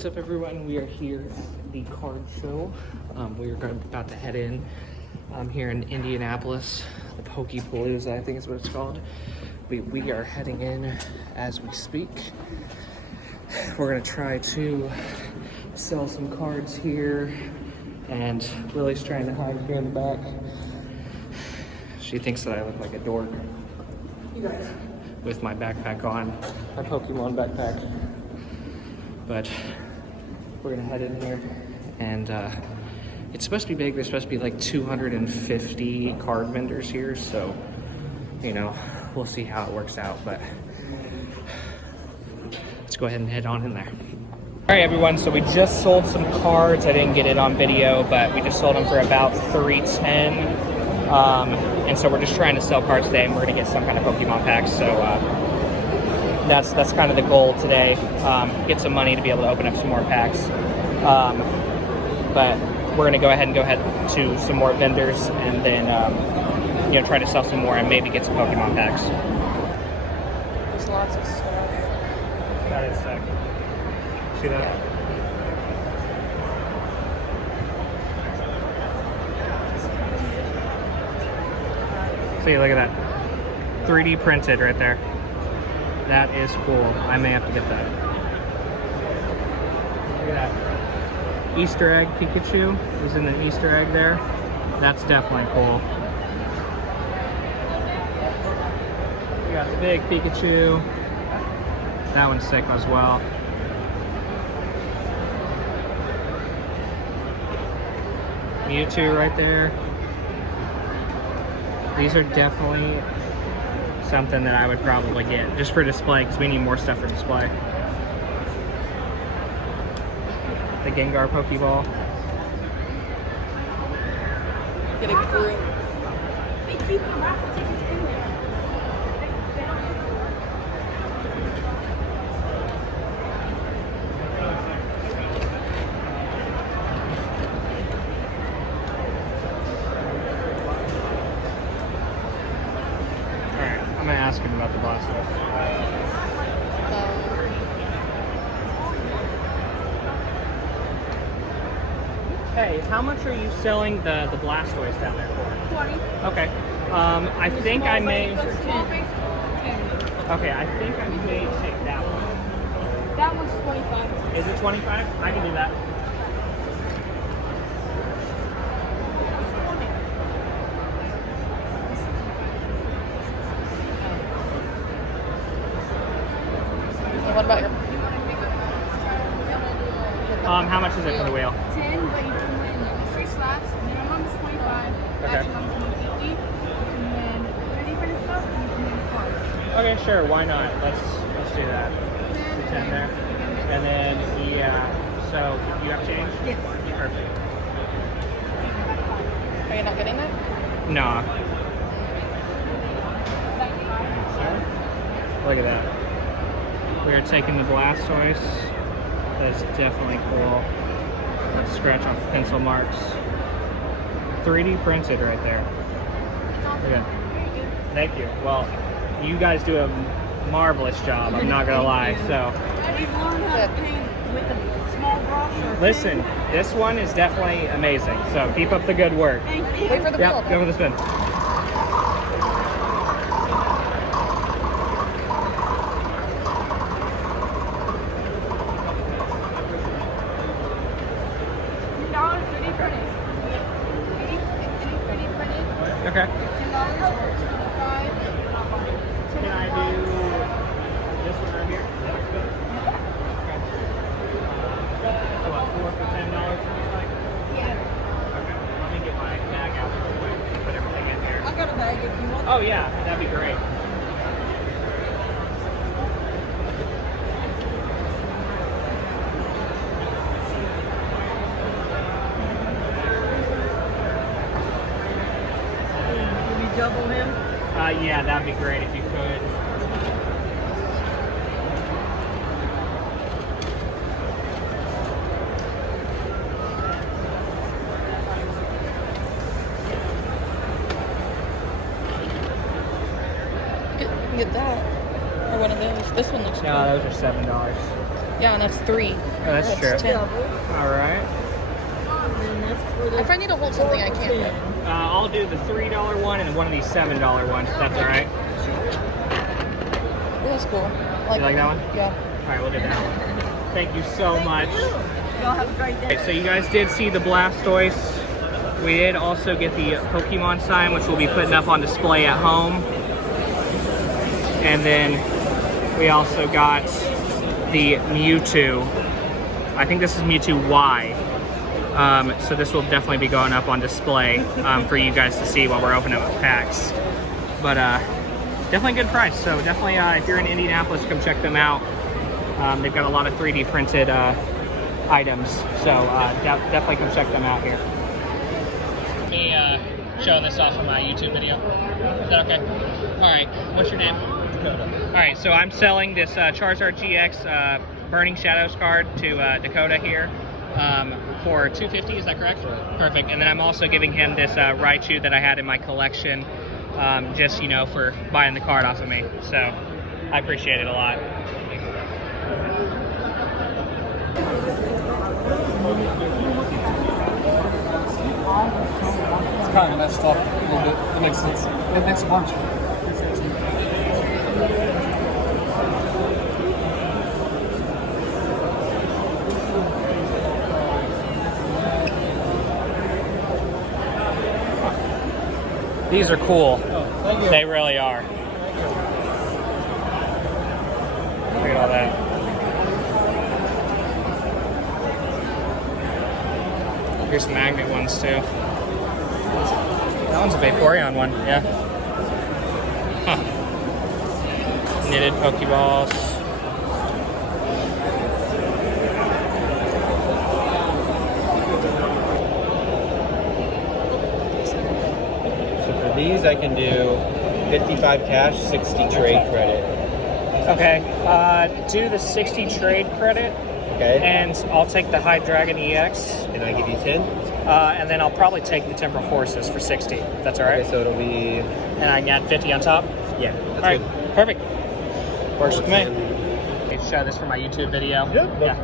What's up, everyone? We are here at the card show. We are about to head in here in Indianapolis, the Pokepalooza, I think is what it's called. We are heading in as we speak. We're gonna try to sell some cards here, and Lily's trying to hide here in the back. She thinks that I look like a dork. You guys. With my backpack on, my Pokemon backpack. But we're gonna head in here, and it's supposed to be big. There's supposed to be like 250 card vendors here, so you know, we'll see how it works out. But let's go ahead and head on in there. All right, everyone. So we just sold some cards. I didn't get it on video, but we just sold them for about $310. And so we're just trying to sell cards today, and we're gonna get some kind of Pokemon packs. So. That's kind of the goal today. Get some money to be able to open up some more packs. But we're gonna go ahead to some more vendors, and then you know, try to sell some more and maybe get some Pokemon packs. There's lots of stuff. That is sick. See that? See, look at that. 3D printed right there. That is cool. I may have to get that. Look at that. Easter egg Pikachu is in an Easter egg there. That's definitely cool. We got the big Pikachu. That one's sick as well. Mewtwo right there. These are definitely something that I would probably get just for display, because we need more stuff for display. The Gengar Pokeball. Get a grip. I'm gonna ask him about the Blastoise. Hey, how much are you selling the Blastoise down there for? 20. Okay. I think I may. The small base, 10. Okay, I think I may take that one. That one's 25. Is it 25? I can do that. What about your? How much is it for the wheel? 10, but you can win 3 slots. Minimum is 25. Okay. Maximum is 150. You can win 30 for the stuff, and you can win cards. Okay, sure. Why not? Let's do that. 10 there. And then so you have change? Yes. Perfect. Are you not getting that? No. Look at that. We're taking the Blastoise. That is definitely cool. Let's scratch off the pencil marks. 3D printed right there. Okay. Thank you. Well, you guys do a marvelous job, I'm not gonna lie. So We've learned how to paint with a small brush. listen, this one is definitely amazing. So keep up the good work. Thank you. Wait for the Yep, bill. go for the spin. $10 3D printed. Any 3D printed. Okay. $10 or 25. Can I do this one right here? So what, 4 for $10 looks like? Yeah. Okay, let me get my bag out real quick, put everything in here. I got a bag if you want. Oh yeah, that'd be great. Can we double him? Yeah, that'd be great if you could. Get that. Or one of those. This one looks No, cool. those are $7. Yeah, and that's 3. Oh, that's true. 10. All right. If I need to hold something, I can't. I'll do the $3 one and one of these $7 ones. If that's all right. That's cool. You like that one? Yeah. All right, we'll do that one. Thank you so much. Y'all have a great day. Okay, so you guys did see the Blastoise. We did also get the Pokemon sign, which we'll be putting up on display at home. And then we also got the Mewtwo. I think this is Mewtwo Y. So this will definitely be going up on display for you guys to see while we're opening up packs. But definitely a good price. So definitely, if you're in Indianapolis, come check them out. They've got a lot of 3D printed items. So definitely come check them out here. Let me show this off on my YouTube video. Is that okay? All right. What's your name? Dakota. All right. So I'm selling this Charizard GX Burning Shadows card to Dakota here. For $250, is that correct? Sure. Perfect. And then I'm also giving him this Raichu that I had in my collection, just, you know, for buying the card off of me. So I appreciate it a lot. It's kind of messed up a little bit. That makes sense. It makes a bunch. These are cool. Oh, thank you. They really are. Look at all that. Here's some magnet ones too. That one's a Vaporeon one, yeah. Huh. Knitted Pokeballs. These I can do 55 cash, 60 trade credit. Okay, do the 60 trade credit, Okay. and I'll take the Hydreigon EX, And I give you 10? and then I'll probably take the Timber Horses for 60. If that's all right. Okay, so it'll be, And I can add 50 on top. yeah, All that's right, good. perfect. Works with me. Show this for my YouTube video. Yeah.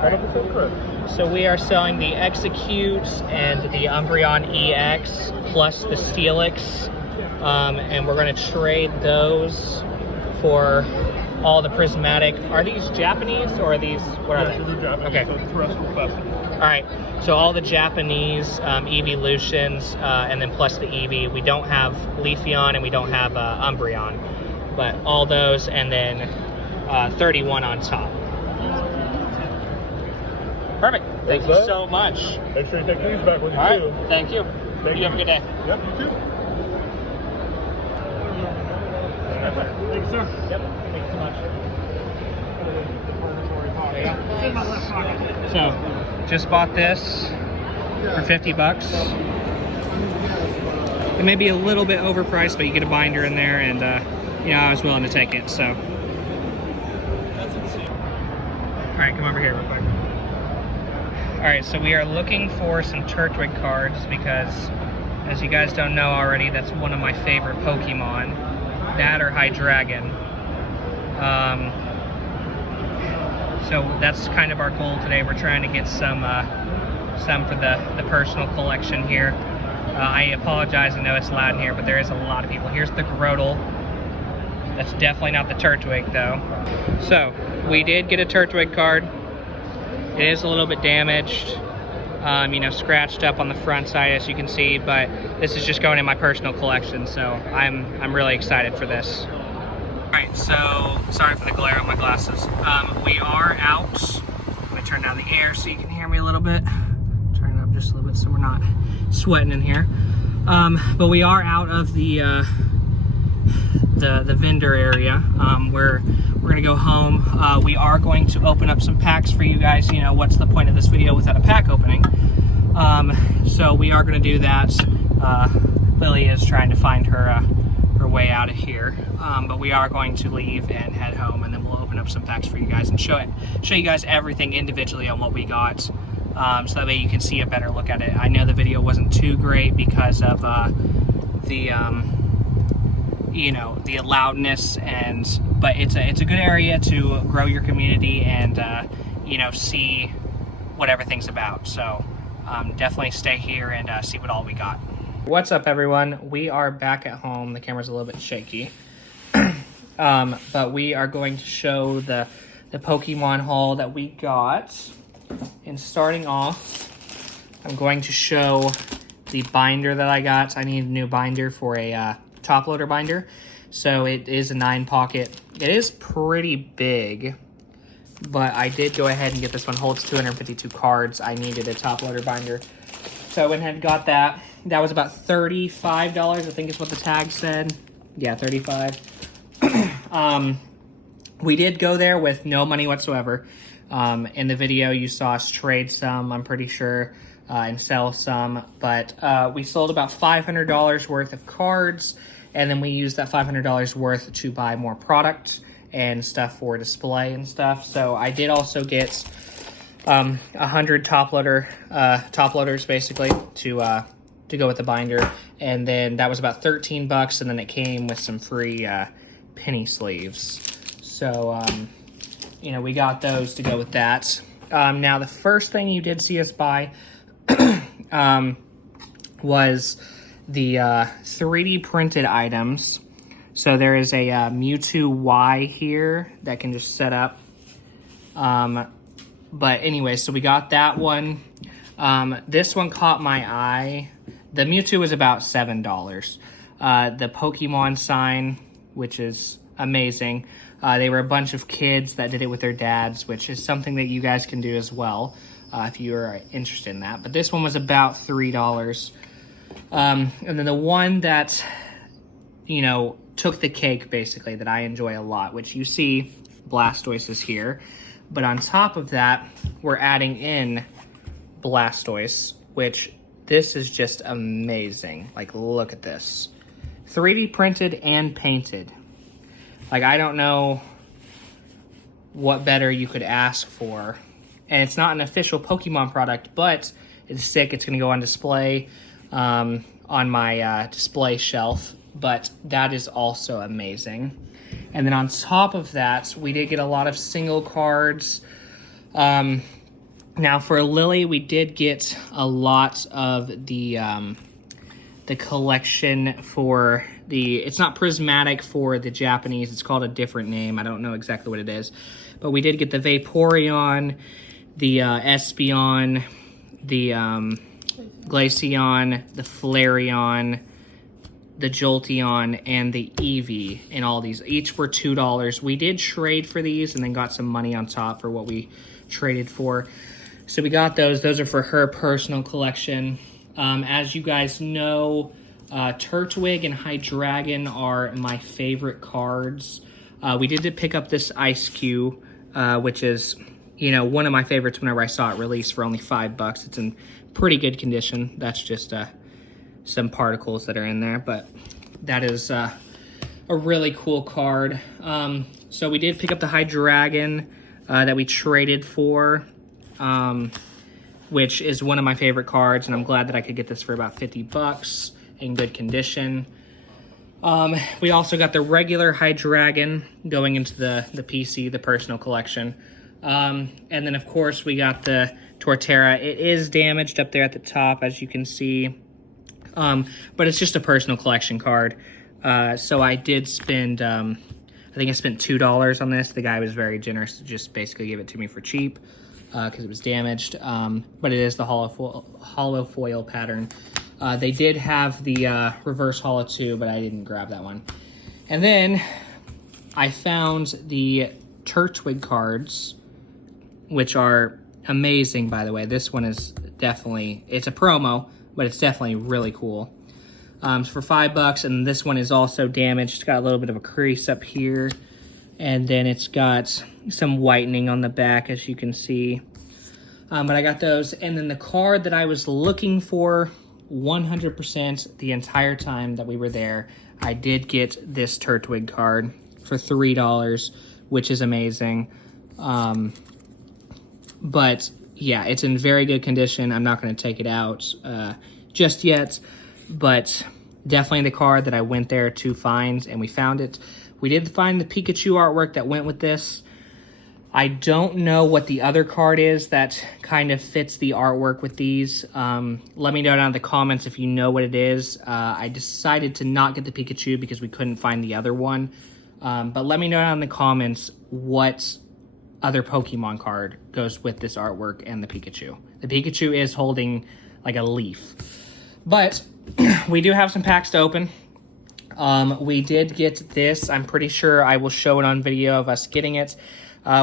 100% correct. So we are selling the Execute and the Umbreon EX plus the Steelix, and we're going to trade those for all the prismatic. Are these Japanese or are these, what are they? These are Japanese, Okay. so it's terrestrial plastic. All right, so all the Japanese Evolutions, and then plus the Eevee. We don't have Leafeon and we don't have Umbreon, but all those, and then 31 on top. Perfect. Thank you that? so much. Make sure you take these back with you All right, too. thank you. Thank You have a good day. Yep, you too. Thanks, sir. Yep, thank you so much. There you go. It's in my left pocket. So, just bought this for 50 bucks. It may be a little bit overpriced, but you get a binder in there, and you know, I was willing to take it, so. All right, come over here real quick. All right, so we are looking for some Turtwig cards because, as you guys don't know already, that's one of my favorite Pokemon. That or Hydreigon. So that's kind of our goal today. We're trying to get some for the personal collection here. I apologize, I know it's loud in here, but there is a lot of people. Here's the Grotle. That's definitely not the Turtwig though. So we did get a Turtwig card. It is a little bit damaged, you know, scratched up on the front side as you can see, but this is just going in my personal collection, so I'm really excited for this. All right, so sorry for the glare on my glasses. We are out. Let me turn down the air so you can hear me a little bit. Turn it up just a little bit so we're not sweating in here. But we are out of the vendor area. We're gonna go home. We are going to open up some packs for you guys. You know, what's the point of this video without a pack opening? So we are gonna do that. Lily is trying to find her way out of here, but we are going to leave and head home, and then we'll open up some packs for you guys and show you guys everything individually on what we got, so that way you can see a better look at it. I know the video wasn't too great because of you know, the loudness, but it's a good area to grow your community and you know, see what everything's about. So definitely stay here and see what all we got. What's up, everyone? We are back at home. The camera's a little bit shaky. But we are going to show the Pokemon haul that we got. And starting off, I'm going to show the binder that I got. I need a new binder for a top loader binder. So it is a 9-pocket. It is pretty big, but I did go ahead and get this one. Holds 252 cards. I needed a top loader binder, so I went ahead and got that. That was about $35, I think is what the tag said. Yeah, 35. We did go there with no money whatsoever. In the video, you saw us trade some, I'm pretty sure, and sell some. But we sold about $500 worth of cards, and then we used that $500 worth to buy more product and stuff for display and stuff. So I did also get 100 top loaders basically to go with the binder, and then that was about 13 bucks, and then it came with some free penny sleeves. So you know, we got those to go with that. Now the first thing you did see us buy was the 3D printed items. So there is a Mewtwo Y here that can just set up. But anyway, so we got that one. This one caught my eye. The Mewtwo was about $7. The Pokemon sign, which is amazing. They were a bunch of kids that did it with their dads, which is something that you guys can do as well if you are interested in that. But this one was about $3. And then the one that, you know, took the cake basically, that I enjoy a lot, which you see Blastoise is here. But on top of that, we're adding in Blastoise, which this is just amazing. Like, look at this. 3D printed and painted. Like, I don't know what better you could ask for. And it's not an official Pokemon product, but it's sick. It's going to go on display on my display shelf. But that is also amazing. And then on top of that, we did get a lot of single cards. Now for Lily, we did get a lot of the collection for it's not prismatic for the Japanese. It's called a different name. I don't know exactly what it is. But we did get the Vaporeon, the Espeon, the Glaceon, the Flareon, the Jolteon, and the Eevee in all these. Each were $2. We did trade for these and then got some money on top for what we traded for. So we got those. Those are for her personal collection. As you guys know, Turtwig and Hydreigon are my favorite cards. We did pick up this Ice Cube, which is, you know, one of my favorites whenever I saw it released for only $5. It's in pretty good condition. That's just some particles that are in there, but that is a really cool card. So we did pick up the Hydreigon that we traded for, which is one of my favorite cards, and I'm glad that I could get this for about $50 in good condition. We also got the regular Hydreigon going into the PC, the personal collection. And then, of course, we got the Torterra. It is damaged up there at the top, as you can see. But it's just a personal collection card. So I did spend, I think I spent $2 on this. The guy was very generous to just basically give it to me for cheap because it was damaged. But it is the hollow foil pattern. They did have the reverse hollow too, but I didn't grab that one. And then I found the Turtwig cards, which are amazing, by the way. This one is definitely, it's a promo, but it's definitely really cool. It's for $5, and this one is also damaged. It's got a little bit of a crease up here, and then it's got some whitening on the back, as you can see. But I got those, and then the card that I was looking for 100% the entire time that we were there, I did get this Turtwig card for $3, which is amazing. But yeah, it's in very good condition. I'm not going to take it out just yet, but definitely the card that I went there to find, and we found it. We did find the Pikachu artwork that went with this. I don't know what the other card is that kind of fits the artwork with these. Let me know down in the comments if you know what it is. I decided to not get the Pikachu because we couldn't find the other one. But let me know down in the comments what other Pokemon card goes with this artwork and the Pikachu. The Pikachu is holding like a leaf. But we do have some packs to open. We did get this. I'm pretty sure I will show it on video of us getting it.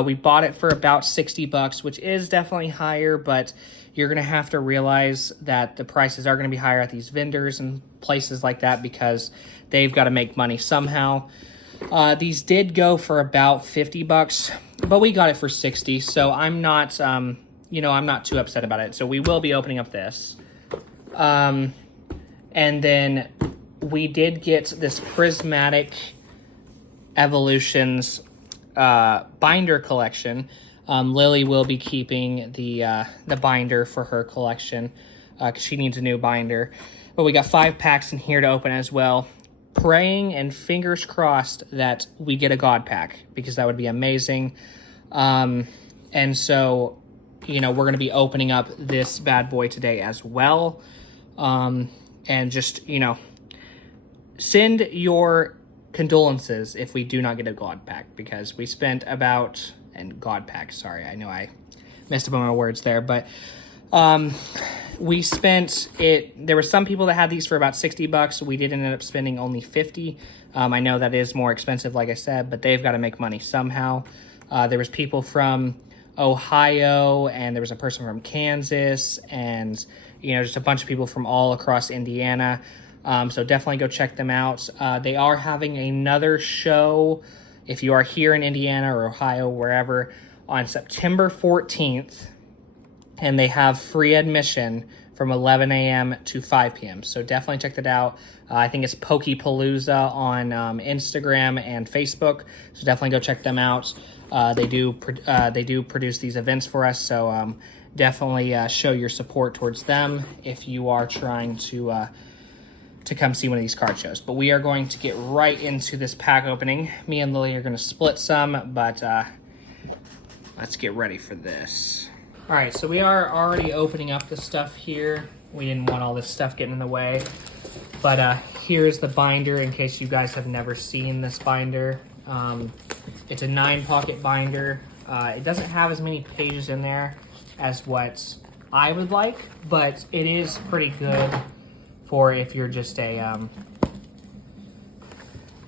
We bought it for about $60, which is definitely higher, but you're going to have to realize that the prices are going to be higher at these vendors and places like that because they've got to make money somehow. These did go for about $50, but we got it for 60, so I'm not, you know, I'm not too upset about it. So we will be opening up this. And then we did get this Prismatic Evolutions binder collection. Lily will be keeping the binder for her collection because she needs a new binder. But we got 5 packs in here to open as well. Praying and fingers crossed that we get a God pack because that would be amazing. And so, you know, we're going to be opening up this bad boy today as well. And just, you know, send your condolences if we do not get a God pack because we spent about, and God pack, sorry, I know I messed up on my words there, but we spent it, there were some people that had these for about $60. We did end up spending only $50. I know that is more expensive, like I said, but they've got to make money somehow. There was people from Ohio, and there was a person from Kansas, and, you know, just a bunch of people from all across Indiana. So definitely go check them out. They are having another show, if you are here in Indiana or Ohio, wherever, on September 14th. And they have free admission from 11 a.m. to 5 p.m. So definitely check that out. I think it's Pokepalooza on Instagram and Facebook. So definitely go check them out. They do produce these events for us. So definitely show your support towards them if you are trying to come see one of these card shows. But we are going to get right into this pack opening. Me and Lily are going to split some, but let's get ready for this. All right, so we are already opening up the stuff here. We didn't want all this stuff getting in the way. But here's the binder in case you guys have never seen this binder. It's a 9-pocket binder. It doesn't have as many pages in there as what I would like, but it is pretty good for if you're just a,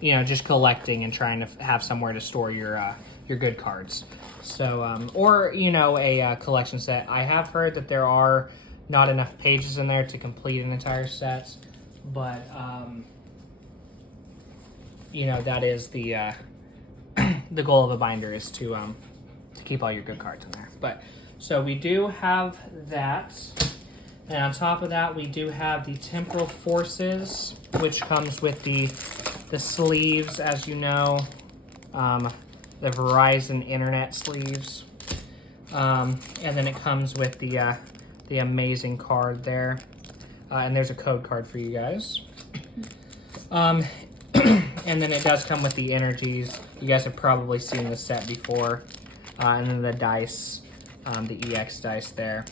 you know, just collecting and trying to have somewhere to store your good cards. So, or, you know, a collection set. I have heard that there are not enough pages in there to complete an entire set, but, you know, that is the the goal of a binder is to keep all your good cards in there. But, so we do have that. And on top of that, we do have the Temporal Forces, which comes with the sleeves, as you know, the Verizon Internet sleeves. And then it comes with the amazing card there. And there's a code card for you guys. And then it does come with the energies. You guys have probably seen the set before. And then the dice, the EX dice there.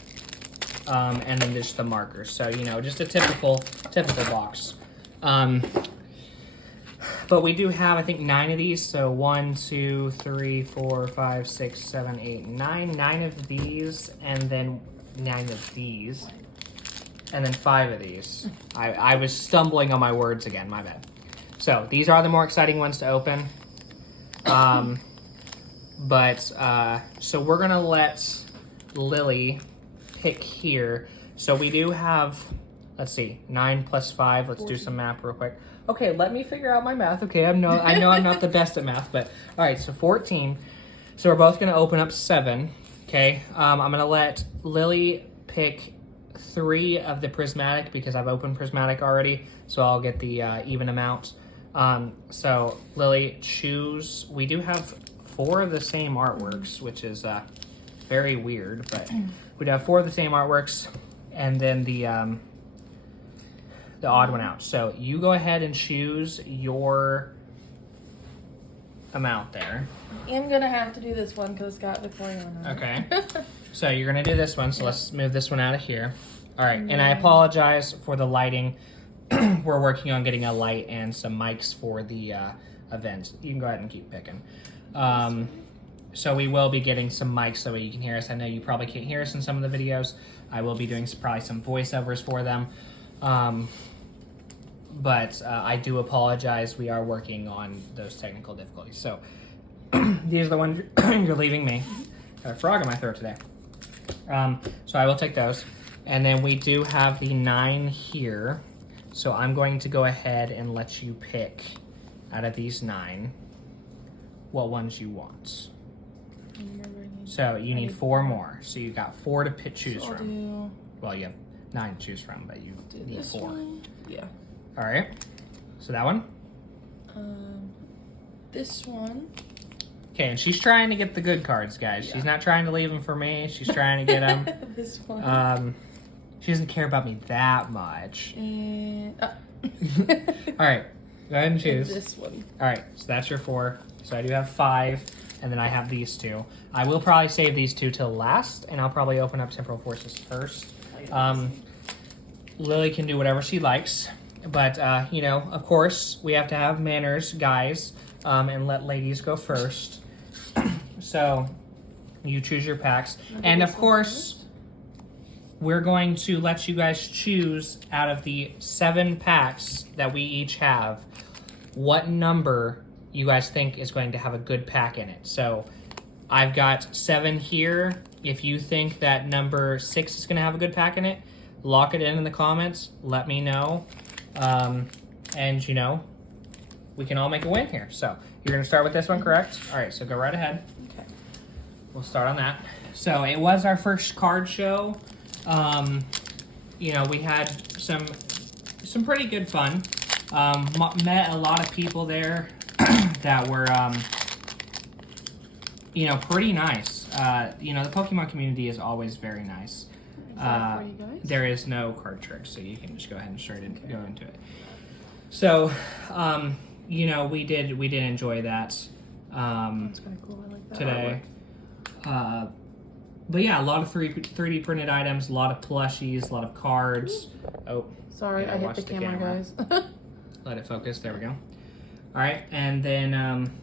And then just the markers. So, you know, just a typical box. But we do have, I think, 9 of these. So 1, 2, 3, 4, 5, 6, 7, 8, 9. 9 of these, and then 9 of these. And then 5 of these. I was stumbling on my words again, my bad. So these are the more exciting ones to open. So we're going to let Lily pick here. So we do have, let's see, 9 plus 5. Let's 14. Do some math real quick. Okay, let me figure out my math. Okay, I know I'm not the best at math, but all right, so 14. So we're both going to open up 7. Okay, I'm going to let Lily pick 3 of the Prismatic because I've opened Prismatic already, so I'll get the even amount. So Lily, choose. We do have 4 of the same artworks, which is very weird, but we'd have 4 of the same artworks, and then the odd one out. So you go ahead and choose your amount there. I'm gonna have to do this one because it's got Victoria on it. Okay. So you're gonna do this one, so let's move this one out of here. All right, and I apologize for the lighting. We're working on getting a light and some mics for the event. You can go ahead and keep picking. So we will be getting some mics so that you can hear us. I know you probably can't hear us in some of the videos. I will be doing probably some voiceovers for them. But I do apologize. We are working on those technical difficulties. So these are the ones you're leaving me. Got a frog in my throat today. So I will take those. And then we do have the 9 here. So I'm going to go ahead and let you pick out of these 9 what ones you want. So you need 4 more. So you got 4 to choose from. Well, you have 9 to choose from, but you need 4. One. Yeah. All right. So that one. This one. Okay, and she's trying to get the good cards, guys. Yeah. She's not trying to leave them for me. She's trying to get them. This one. She doesn't care about me that much. And all right, go ahead and choose. This one. All right, so that's your 4. So I do have 5, and then I have these 2. I will probably save these 2 till last, and I'll probably open up Temporal Forces first. Lily can do whatever she likes, but you know, of course, we have to have manners, guys, and let ladies go first. So you choose your packs, and of course, we're going to let you guys choose out of the 7 packs that we each have, what number you guys think is going to have a good pack in it. So I've got 7 here. If you think that number 6 is going to have a good pack in it, lock it in the comments. Let me know. And, you know, we can all make a win here. So you're going to start with this one, correct? All right, so go right ahead. Okay. We'll start on that. So it was our first card show. You know, we had some pretty good fun. Met a lot of people there that were, you know, pretty nice. You know, the Pokemon community is always very nice. For you guys? There is no card trick, so you can just go ahead and go into it. So, you know, we did enjoy that. That's kind of cool. I like that Today. But yeah, a lot of 3D printed items, a lot of plushies, a lot of cards. Oh, Sorry, yeah, I hit watch the camera, guys. Let it focus. There we go. All right, and then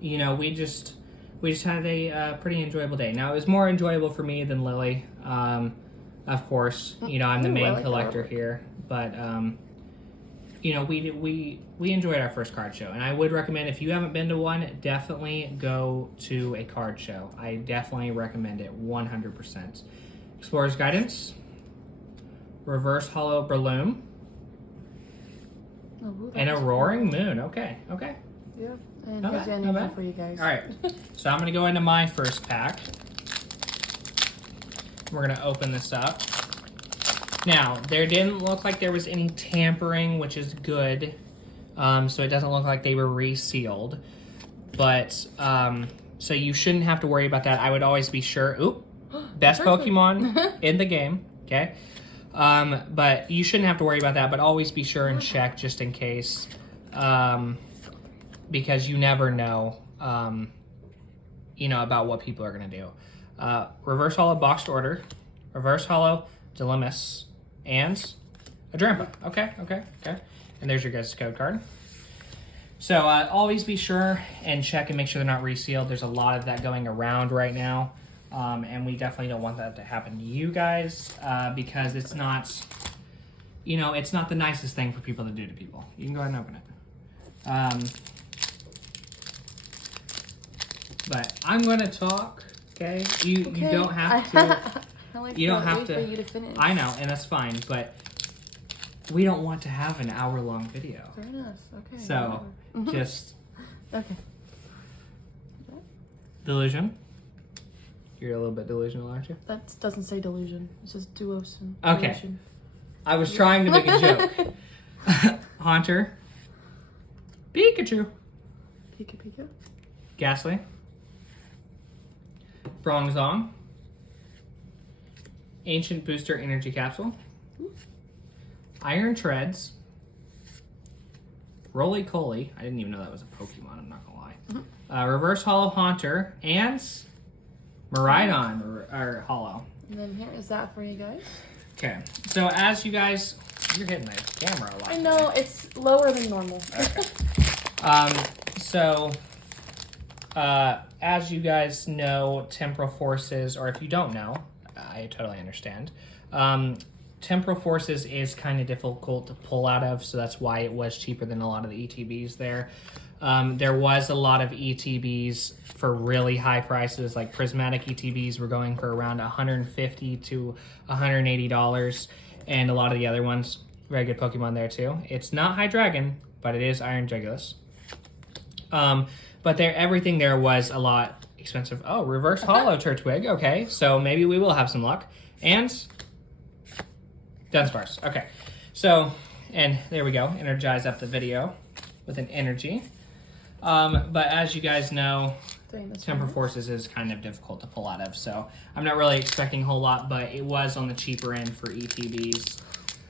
you know, we just had a pretty enjoyable day. Now it was more enjoyable for me than Lily. Of course, you know, I'm the main collector here, but you know, we enjoyed our first card show, and I would recommend, if you haven't been to one, definitely go to a card show. I definitely recommend it 100%. Explorer's Guidance, Reverse Hollow Breloom, and a Roaring Moon. Okay. Yeah, and Not here's bad, the not animation bad. for you guys. All right, so I'm gonna go into my first pack. We're gonna open this up. Now, there didn't look like there was any tampering, which is good. So it doesn't look like they were resealed. But, so you shouldn't have to worry about that. I would always be sure. Oop, best Pokemon in the game, okay? But you shouldn't have to worry about that, but always be sure and check just in case. Because you never know, you know, about what people are gonna do. Reverse Hollow Boxed Order, Reverse Hollow Dilemmas, and a Drampa. Okay. And there's your guys' code card. So always be sure and check and make sure they're not resealed. There's a lot of that going around right now. And we definitely don't want that to happen to you guys because it's not, you know, it's not the nicest thing for people to do to people. You can go ahead and open it. But I'm going to talk, okay? You don't have to. You don't have to. For you to finish. I know, and that's fine, but we don't want to have an hour-long video. Fair enough. Okay. So, just Okay. delusion. You're a little bit delusional, aren't you? That doesn't say delusion. It says duosin. Okay. Delusion. I was trying to make a joke. Haunter. Pikachu. Pika. Ghastly. Bronzong. Ancient Booster Energy Capsule. Iron Treads. Roly-Coly. I didn't even know that was a Pokemon, I'm not gonna lie. Reverse Hollow Haunter, and Miraidon, or Hollow. And then here is that for you guys. Okay, so as you guys, you're hitting the camera a lot. I know, it's lower than normal. As you guys know, Temporal Forces, or if you don't know, I totally understand. Temporal Forces is kind of difficult to pull out of, so that's why it was cheaper than a lot of the ETBs there. There was a lot of ETBs for really high prices, like prismatic ETBs were going for around $150 to $180, and a lot of the other ones, very good Pokemon there too. It's not Hydreigon, but it is Iron Jugulus. But everything there was a lot expensive. Oh, Reverse Hollow Turtwig. Okay, so maybe we will have some luck. And Dunsparce. Okay, so, and there we go. Energize up the video with an energy. But as you guys know, Temporal Forces is kind of difficult to pull out of, so I'm not really expecting a whole lot, but it was on the cheaper end for ETBs.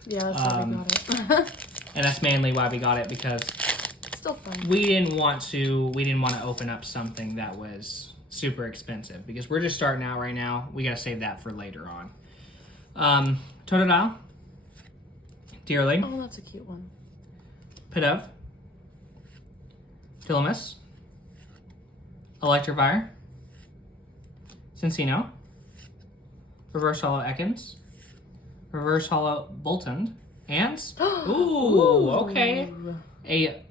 Yeah, that's why we got it. And that's mainly why we got it, because Still fun. we didn't want to open up something that was super expensive, because we're just starting out right now. We gotta save that for later on. Totodile, Deerling, Oh, that's a cute one. Pidove, Dilumus, Electivire, Cincino, Reverse Hollow Ekans, Reverse Hollow Boltund, and ooh, okay, a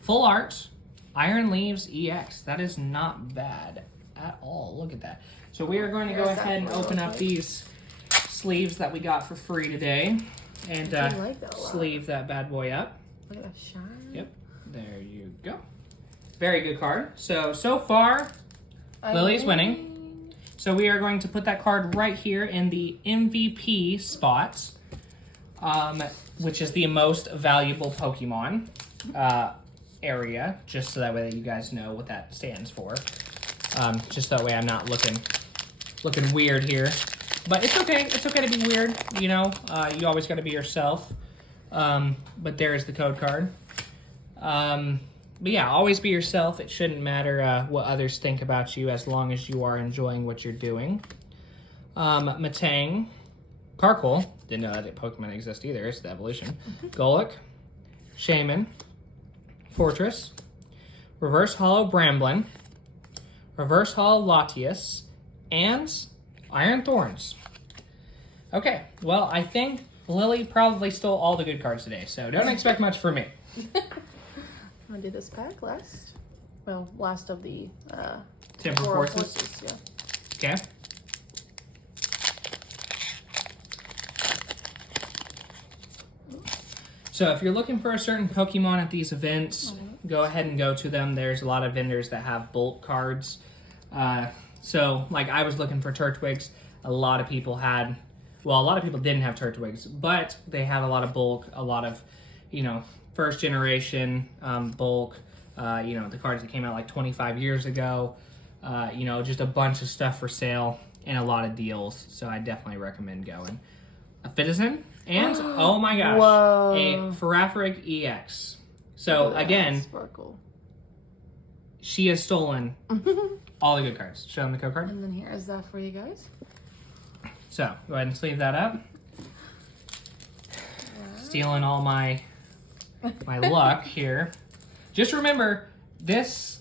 full art Iron Leaves EX. That is not bad at all. Look at that. So we are going to go ahead and open up these sleeves that we got for free today, and like that a lot. sleeve that bad boy up. Look at that shine. Yep, there you go. Very good card. So far, Lily's winning. So we are going to put that card right here in the MVP spot, which is the most valuable Pokemon area, just so that way you guys know what that stands for. Just that way I'm not looking weird here. But it's okay. It's okay to be weird. You know, you always got to be yourself. But there is the code card. But yeah, always be yourself. It shouldn't matter what others think about you, as long as you are enjoying what you're doing. Matang, Carkol, didn't know that Pokemon exist either. It's the evolution. Golok, Shaman, Fortress, Reverse Hollow Bramblin, Reverse Hollow Latias, and Iron Thorns. Okay, well, I think Lily probably stole all the good cards today, so don't expect much from me. I'm gonna do this pack last. Well, last of the Temporal Temporal Forces? Yeah. Okay. So if you're looking for a certain Pokemon at these events, go ahead and go to them. There's a lot of vendors that have bulk cards. So like I was looking for Turtwigs. A lot of people didn't have Turtwigs, but they have a lot of bulk, a lot of, first generation bulk, the cards that came out like 25 years ago, just a bunch of stuff for sale and a lot of deals. So I definitely recommend going. A Fitizen and, oh my gosh, Whoa. a Farafrig EX. So again, Sparkle. she has stolen all the good cards. Show them the code card. And then here is that for you guys. So go ahead and sleeve that up. Stealing all my luck here. Just remember, this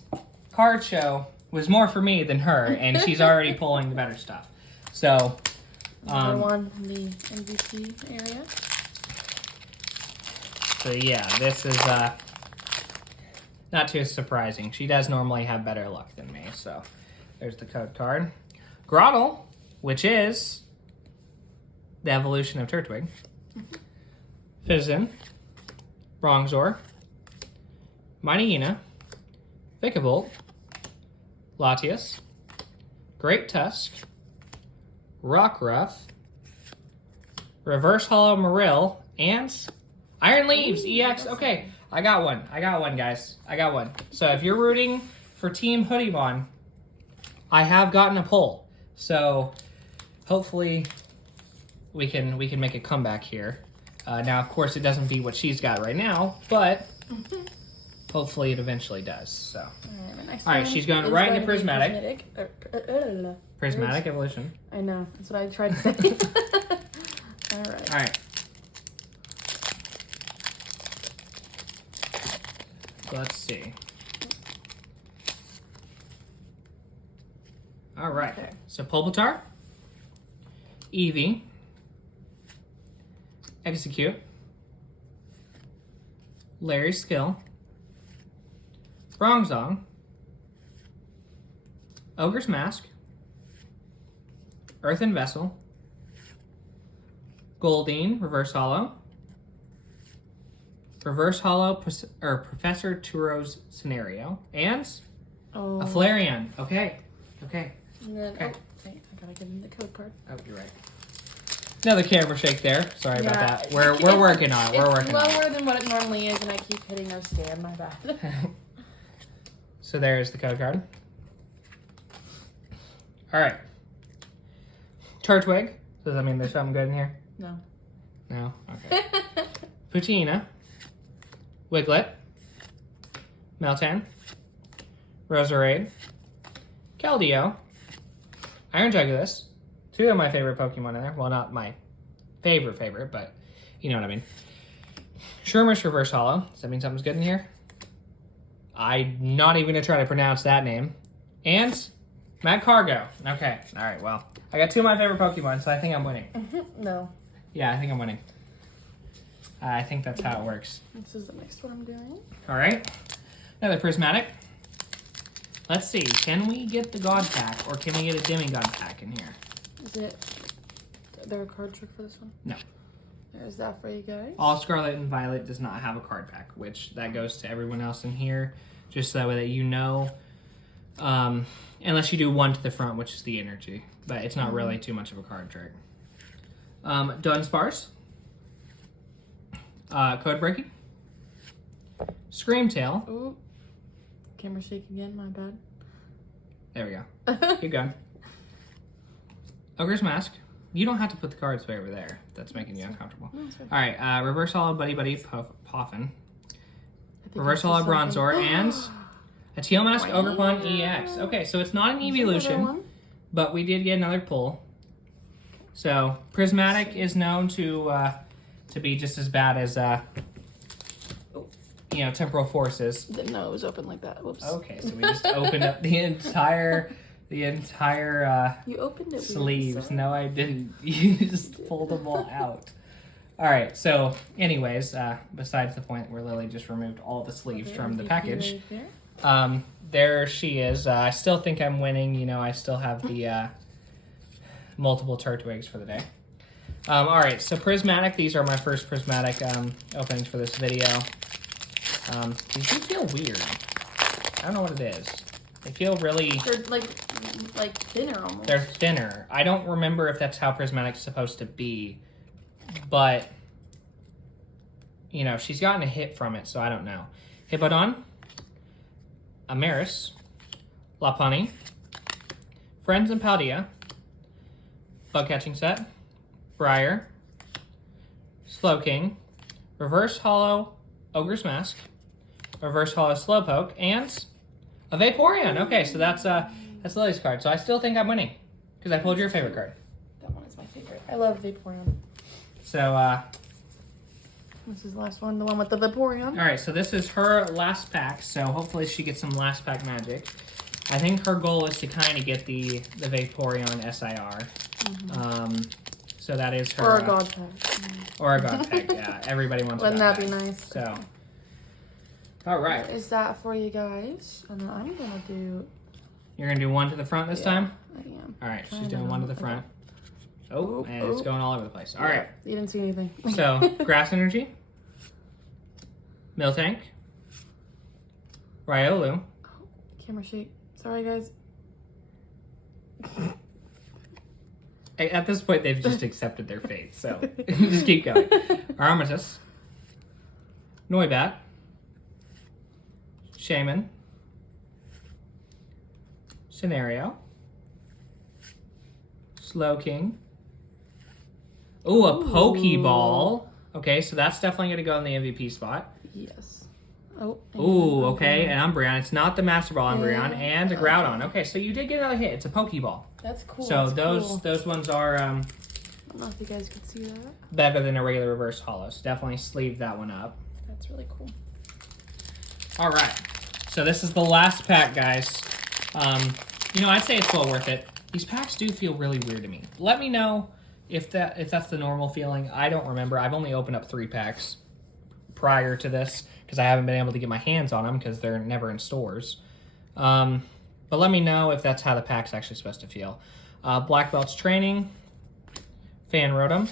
card show was more for me than her, and she's already pulling the better stuff. So, Another one in the MVP area. So yeah, this is not too surprising. She does normally have better luck than me. So there's the code card. Grottle, which is the evolution of Turtwig. Fitizen, Bronzor, Minayina, Vikavolt, Latias, Great Tusk, Rockruff, Reverse Hollow Marill, and Iron Leaves EX. Okay, I got one, guys. I got one. So if you're rooting for Team Hoodiemon, I have gotten a poll. So hopefully we can make a comeback here. Now, of course, it doesn't beat what she's got right now, but Hopefully it eventually does, so. Alright, my next All right, one she's going is right into to be prismatic. Prismatic Words. evolution. I know, that's what I tried to say. Alright. All right. Let's see. All right. Okay. So Pulpitar, Eevee, Execute, Larry Skill, Bronzong, Ogre's Mask, Earthen Vessel, Goldeen, Reverse Hollow, Reverse Hollow, Professor Turo's Scenario, and Oh. a Flareon. Okay. And then, Okay. oh, wait, I gotta give him the code card. Oh, you're right. Another camera shake there. Sorry about Yeah, that. We're it's- working on it. We're It's working on lower than what it normally is, and I keep hitting our stand. My bad. it. So there's the code card. All right. Turtwig. Does that mean there's something good in here? No. No? Okay. Poochyena. Wiglet. Meltan. Roserade. Keldeo. Iron Jugulis. Two of my favorite Pokemon in there. Well, not my favorite, but you know what I mean. Shermish Reverse Hollow. Does that mean something's good in here? I'm not even going to try to pronounce that name. And Mad Cargo. Okay. All right, well. I got two of my favorite Pokemon, so I think I'm winning. No. Yeah, I think I'm winning. I think that's how it works. This is the next one I'm doing. All right. Another prismatic. Let's see. Can we get the God pack or can we get a demigod pack in here? Is it? Is there a card trick for this one? No. There's that for you guys. All Scarlet and Violet does not have a card pack, which that goes to everyone else in here, just so that you know. Unless you do one to the front, which is the energy, but it's not really too much of a card trick. Dunsparce. Code Breaking. Screamtail. Ooh. Camera shake again. My bad. There we go. Keep going. Ogre's Mask. You don't have to put the cards way over there. That's making you uncomfortable. No, it's fine. All right. Reverse Hollow Buddy Poffin. I think Reverse I Hollow see something. Bronzor and a Teal Mask Ogrepon EX. Okay, so it's not an Is there another evolution, one? but we did get another pull. So Prismatic is known to be just as bad as Temporal Forces. Didn't know it was open like that. Whoops. Okay, so we just opened up the entire You opened it. sleeves. No, I didn't. You just pulled them all out. All right. So, anyways, besides the point where Lily just removed all the sleeves from the package, there she is. I still think I'm winning. I still have the multiple Turtwigs for the day. All right. So prismatic. These are my first prismatic openings for this video. These do feel weird. I don't know what it is. They feel really... They're like thinner almost. They're thinner. I don't remember if that's how prismatic's supposed to be, but she's gotten a hit from it, so I don't know. Hippowdon, Amaris, Lopunny, Friends and Paldea, Bug Catching Set, Briar, Slowking, Reverse Hollow Ogre's Mask, Reverse Hollow Slowpoke, and a Vaporeon. Okay, so that's Lily's card. So I still think I'm winning because I pulled your favorite card. That one is my favorite. I love Vaporeon. So, This is the last one, the one with the Vaporeon. all right, so this is her last pack. So hopefully she gets some last pack magic. I think her goal is to kind of get the Vaporeon SIR. So that is her. Or a God pack. Or a God pack, yeah. Everybody wants a Wouldn't God that be pack. nice? So, all right. Is that for you guys? And then I'm gonna do. You're going to do one to the front this time? I am. All right, she's Trying doing to one to know. the front. Oh, Oop, and it's oop. going all over the place. All right. You didn't see anything. So, Grass Energy, Miltank, Riolu, Camera shake. Sorry, guys. at this point they've just accepted their fate, so just keep going. Armatus, Noibat, Shaman, Scenario, Slowking. Ooh, a Pokeball. Okay, so that's definitely going to go in the MVP spot. Yes. Oh. Ooh, okay, an Umbreon. It's not the Master Ball Umbreon, Yeah. and a Groudon. Okay, so you did get another hit. It's a Pokeball. That's cool. So that's cool. those ones are I don't know if you guys could see that. better than a regular reverse holo. So definitely sleeve that one up. That's really cool. All right, so this is the last pack, guys. You know, I'd say it's well worth it. These packs do feel really weird to me. Let me know if that's the normal feeling. I don't remember. I've only opened up 3 packs prior to this because I haven't been able to get my hands on them because they're never in stores. But let me know if that's how the pack's actually supposed to feel. Black Belt's Training, Fan Rotom,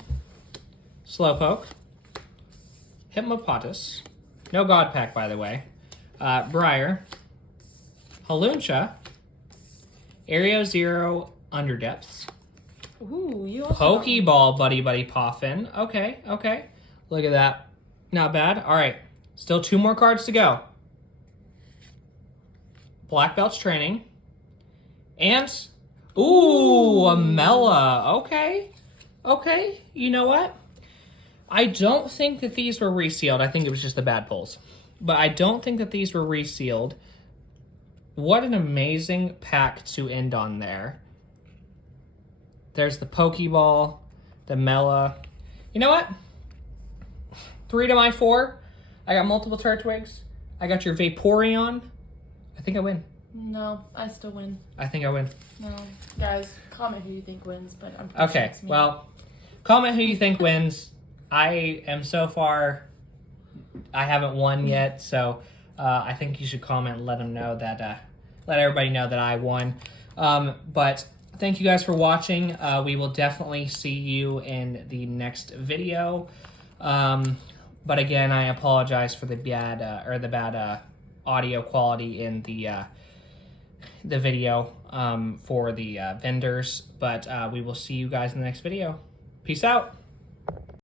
Slowpoke, Hippopotas, no God Pack, by the way, Briar, Haluncha, Aereo Zero Underdepths, Ooh, you also Pokeball Buddy Poffin. Okay, okay. Look at that. Not bad. All right. Still 2 more cards to go. Black Belt's Training. And, ooh, a Mela. Okay. Okay. You know what? I don't think that these were resealed. I think it was just the bad pulls. But I don't think that these were resealed. What an amazing pack to end on there. There's the Pokeball, the Mela. You know what? 3 to my 4. I got multiple Turtwigs. I got your Vaporeon. I think I win. No, I still win. I think I win. No. Guys, comment who you think wins, but I'm pretty sure Okay, it's me. well, comment who you think wins. I am so far, I haven't won yet, so I think you should comment and let them know that, let everybody know that I won. But thank you guys for watching. We will definitely see you in the next video. But again, I apologize for the bad audio quality in the video for the vendors. But we will see you guys in the next video. Peace out.